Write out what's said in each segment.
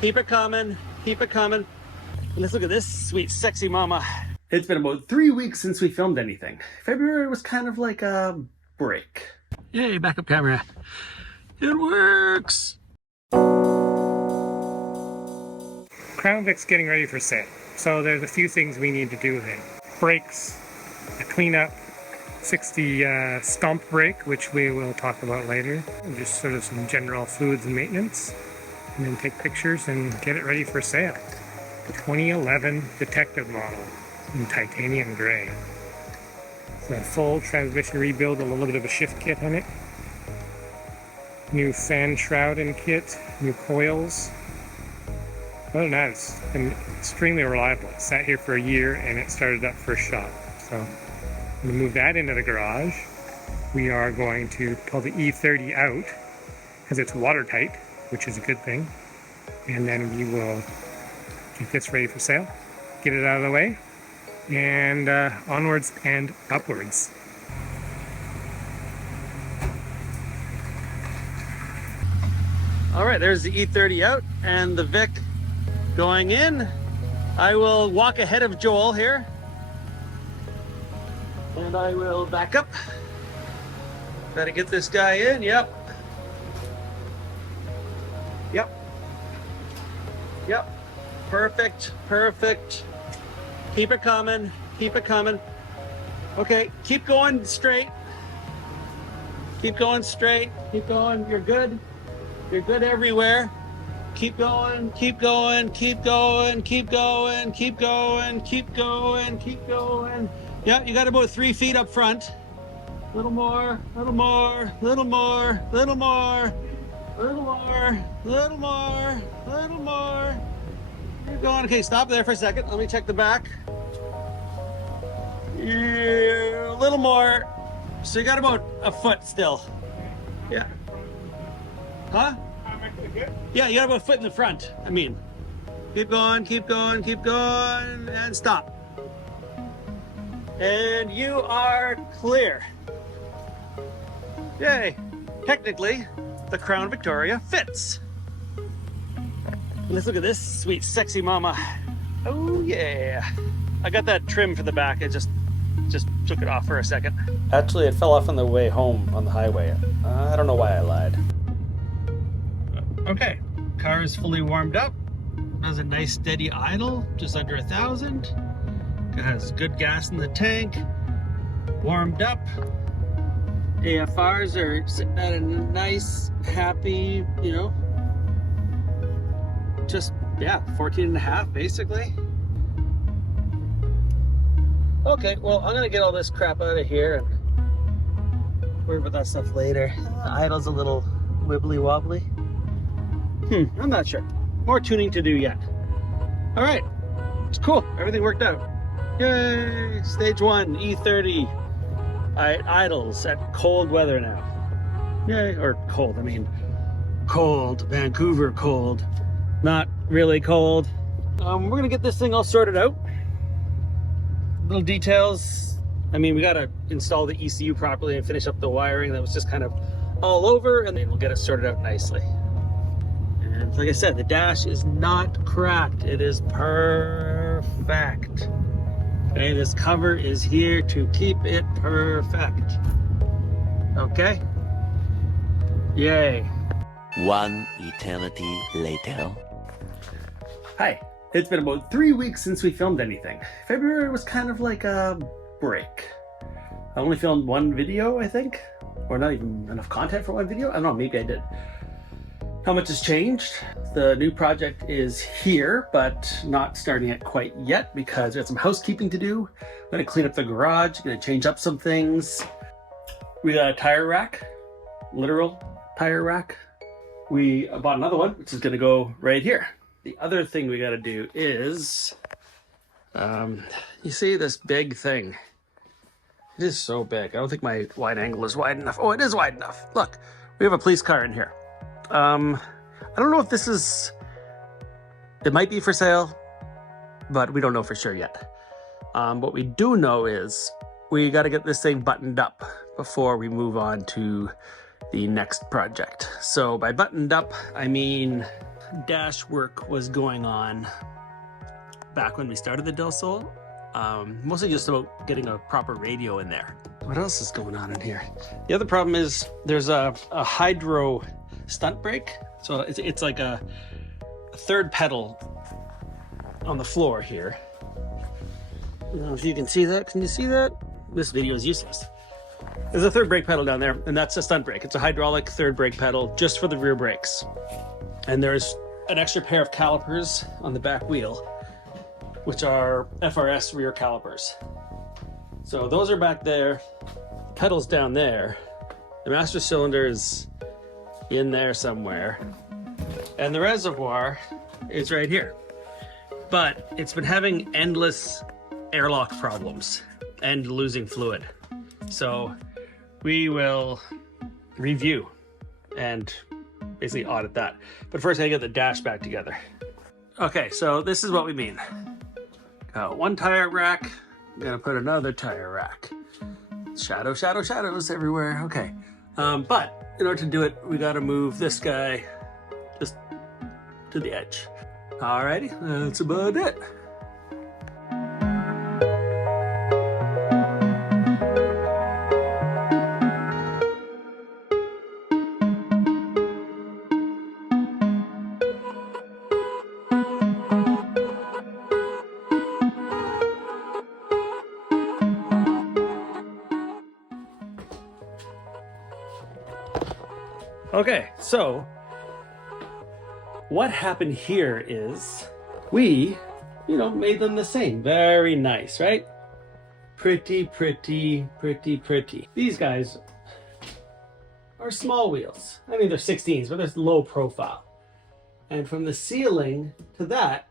Keep it coming. Keep it coming. Let's look at this sweet, sexy mama. It's been about 3 weeks since we filmed anything. February was kind of like a break. Yay, backup camera. It works. Crown Vic's getting ready for sale. So there's a few things we need to do with it. Brakes, a cleanup, 60 stomp brake, which we will talk about later. And just sort of some general fluids and maintenance. And then take pictures and get it ready for sale. 2011 Detective model in titanium gray. It's a full transmission rebuild with a little bit of a shift kit on it. New fan shroud and kit, new coils. Other than that, it's been extremely reliable. It sat here for a year and it started up first shot. So I'm going to move that into the garage. We are going to pull the E30 out because it's watertight, which is a good thing. And then we will get this ready for sale, get it out of the way, and onwards and upwards. All right, there's the E30 out and the Vic going in. I will walk ahead of Joel here. And I will back up. Gotta get this guy in, yep. Yep. Perfect, perfect. Keep it coming, keep it coming. Okay, keep going straight. Keep going straight, keep going, you're good. You're good everywhere. Keep going, keep going, keep going, keep going, keep going, keep going, keep going. Yeah, you got about 3 feet up front. Little more, little more, little more, little more, little more, little more, little more. Keep going. Okay, stop there for a second. Let me check the back. Yeah, a little more. So you got about a foot still. Yeah. Huh? Yeah, you got about a foot in the front. I mean, keep going, keep going, keep going, and stop. And you are clear. Yay. Technically, the Crown Victoria fits. Let's look at this sweet, sexy mama. Oh yeah. I got that trim for the back. I just took it off for a second. Actually, it fell off on the way home on the highway. I don't know why I lied. Okay, car is fully warmed up. Has a nice steady idle, just under 1,000. It has good gas in the tank. Warmed up. AFRs are sitting at a nice, happy, you know, just, yeah, 14.5 basically. Okay, well, I'm gonna get all this crap out of here and worry about that stuff later. Idle's a little wibbly wobbly. I'm not sure. More tuning to do yet. All right, it's cool. Everything worked out. Yay! Stage 1, E30. Idles at cold weather now. Yay, or cold, I mean cold, Vancouver cold. Not really cold. We're gonna get this thing all sorted out. Little details. I mean, we gotta install the ECU properly and finish up the wiring that was just kind of all over, and then we'll get it sorted out nicely. And like I said, the dash is not cracked. It is perfect. Okay, this cover is here to keep it perfect. Okay? Yay. One eternity later. Hi. It's been about 3 weeks since we filmed anything. February was kind of like a break. I only filmed one video, I think. Or not even enough content for one video. I don't know, maybe I did. How much has changed? The new project is here, but not starting it quite yet because we have some housekeeping to do. I'm gonna clean up the garage, gonna change up some things. We got a tire rack, literal tire rack. We bought another one, which is gonna go right here. The other thing we gotta do is, you see this big thing? It is so big. I don't think my wide angle is wide enough. Oh, it is wide enough. Look, we have a police car in here. I don't know if this is, it might be for sale, but we don't know for sure yet. What we do know is we got to get this thing buttoned up before we move on to the next project. So by buttoned up, I mean dash work was going on back when we started the Del Sol. Mostly just about getting a proper radio in there. What else is going on in here? The other problem is there's a hydro stunt brake. So it's like a third pedal on the floor here. I don't know if you can see that. Can you see that? This video is useless. There's a third brake pedal down there, and that's a stunt brake. It's a hydraulic third brake pedal just for the rear brakes. And there's an extra pair of calipers on the back wheel, which are FRS rear calipers. So those are back there, the pedal's down there, the master cylinder is in there somewhere, and the reservoir is right here. But it's been having endless airlock problems and losing fluid. So we will review and basically audit that. But first I gotta get the dash back together. Okay, so this is what we mean. Got one tire rack, I'm gonna put another tire rack. Shadows everywhere, okay. But in order to do it, we gotta move this guy just to the edge. Alrighty, that's about it. Okay, so what happened here is we, made them the same. Very nice, right? Pretty. These guys are small wheels. I mean, they're 16s, but they're low profile. And from the ceiling to that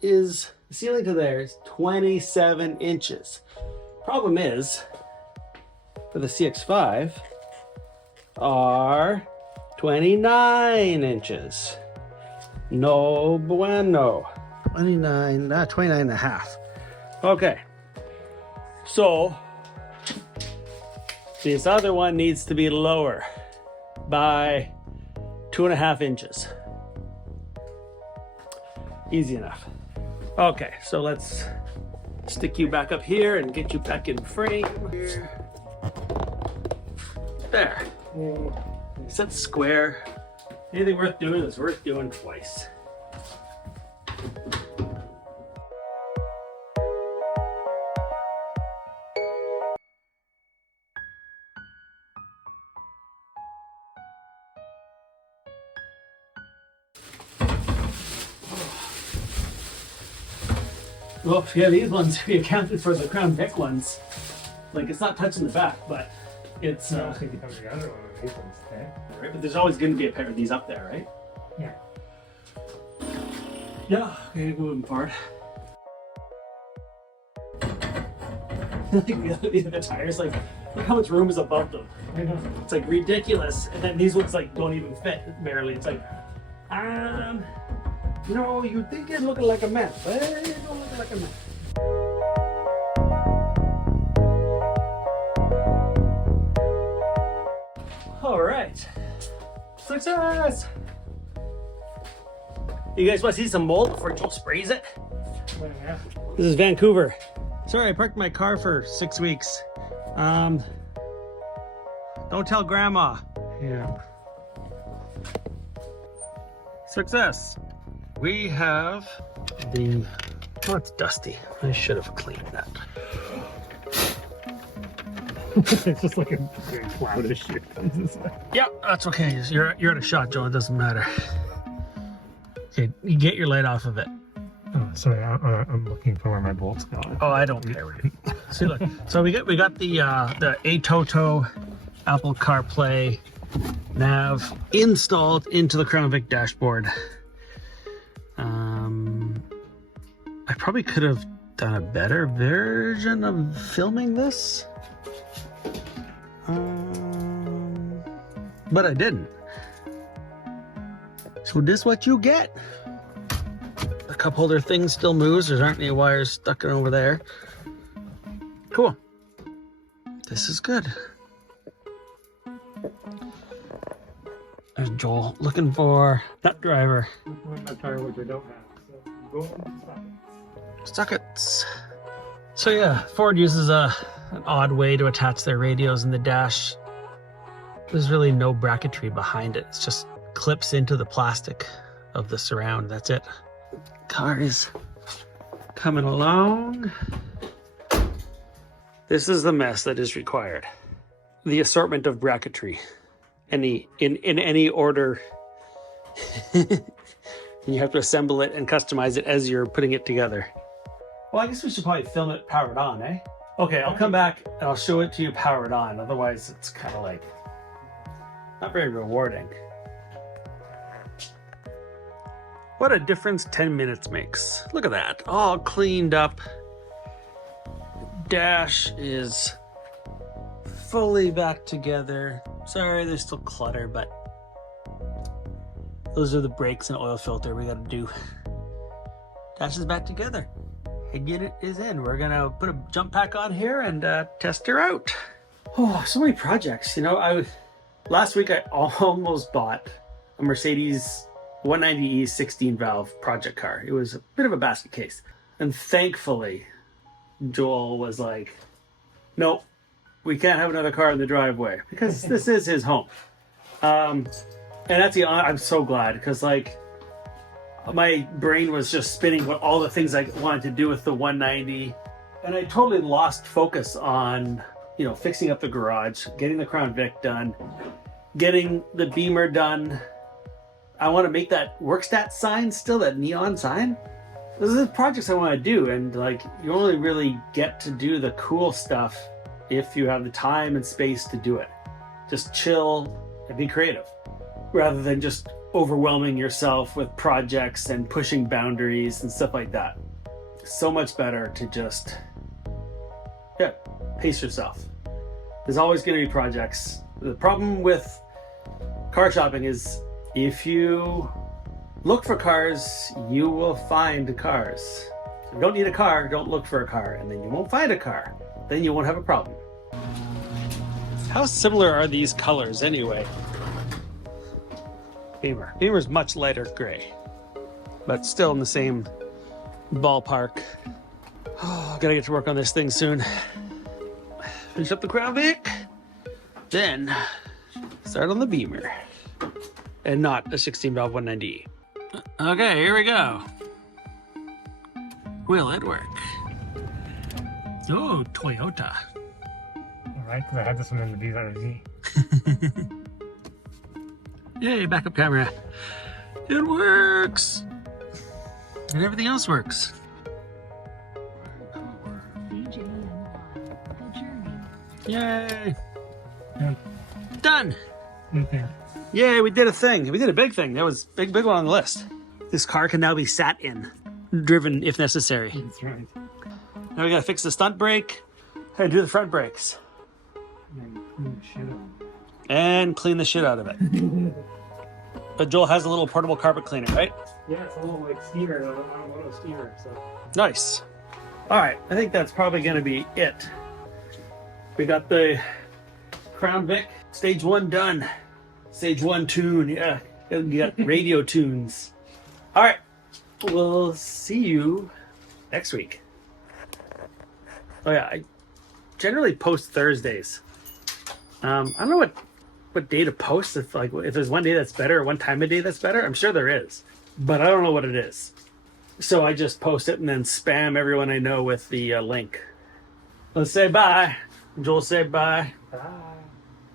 is, the ceiling to there is 27 inches. Problem is, for the CX-5 are 29 inches. No bueno. 29 and a half. Okay. So this other one needs to be lower by 2.5 inches. Easy enough. Okay, so let's stick you back up here and get you back in frame here. There. Set square. Anything worth doing is worth doing twice. Well, yeah, these ones we accounted for the Crown Vic ones. Like, it's not touching the back, but it's I don't think it comes the other one of these ones, okay? right, but there's always going to be a pair of these up there, right? Yeah. Yeah, okay, moving forward. the tires, like, look how much room is above them. I know. It's like ridiculous, and then these ones like don't even fit barely. It's like, no, you think it's looking like a mess, but it don't look like a mess. All right, success. You guys want to see some mold before Joel sprays it? Well, yeah. This is Vancouver. Sorry, I parked my car for 6 weeks. Don't tell Grandma. Yeah. Success. We have the, oh, it's dusty. I should have cleaned that. It's just like a very cloudish shit. Yeah, that's okay. You're at a shot, Joe. It doesn't matter. Okay, you get your light off of it. Oh, sorry. I'm looking for where my bolts go. Oh, I don't care. See, look. So we got the ATOTO Apple CarPlay nav installed into the Crown Vic dashboard. I probably could have done a better version of filming this, but I didn't. So this is what you get. The cup holder thing still moves. There aren't any wires stuck in over there. Cool. This is good. There's Joel looking for nut driver. Nut driver, which I don't have. So go and Sockets. So yeah, Ford uses an odd way to attach their radios in the dash. There's really no bracketry behind it. It just clips into the plastic of the surround. That's it. Car is coming along. This is the mess that is required. The assortment of bracketry. In any order. And you have to assemble it and customize it as you're putting it together. Well, I guess we should probably film it powered on, eh? Okay, I'll come back and I'll show it to you powered on. Otherwise, it's kind of like not very rewarding. What a difference 10 minutes makes. Look at that, all cleaned up. Dash is fully back together. Sorry, there's still clutter, but those are the brakes and oil filter we gotta do. Dash is back together. Head is in. We're gonna put a jump pack on here and test her out. Oh, so many projects. You know, last week I almost bought a Mercedes 190E 16 valve project car. It was a bit of a basket case. And thankfully, Joel was like, nope, we can't have another car in the driveway because this is his home. And I'm so glad because like my brain was just spinning what all the things I wanted to do with the 190. And I totally lost focus on, you know, fixing up the garage, getting the Crown Vic done, getting the Beamer done. I want to make that WorkStat sign still, that neon sign. Those are the projects I want to do, and like you only really get to do the cool stuff if you have the time and space to do it. Just chill and be creative, rather than just overwhelming yourself with projects and pushing boundaries and stuff like that. So much better to just, pace yourself. There's always going to be projects. The problem with car shopping is if you look for cars, you will find cars. If you don't need a car, don't look for a car, and then you won't find a car. Then you won't have a problem. How similar are these colors anyway? Beamer. Beamer's much lighter gray, but still in the same ballpark. Oh, gotta get to work on this thing soon. Finish up the Crown Vic, then start on the Beamer, and not a 16 valve 190E. Okay, here we go. Will it work? Oh, Toyota. All right, because I had this one in the BZRZ. Yay, backup camera. It works. And everything else works. Yay. Yeah. Done. Okay. Yay, we did a thing. We did a big thing. That was big one on the list. This car can now be sat in, driven if necessary. That's right. Now we gotta fix the stunt brake and do the front brakes. And clean the shit out of it. But Joel has a little portable carpet cleaner, right? Yeah, it's a little like steamer, a little steamer. So. Nice. All right, I think that's probably gonna be it. We got the Crown Vic stage 1 done. Stage 1 tune, yeah. You got radio tunes. All right, we'll see you next week. Oh yeah, I generally post Thursdays. I don't know what day to post. If there's one day that's better or one time of day that's better, I'm sure there is, but I don't know what it is. So I just post it and then spam everyone I know with the link. Let's say bye. Joel, say bye. Bye.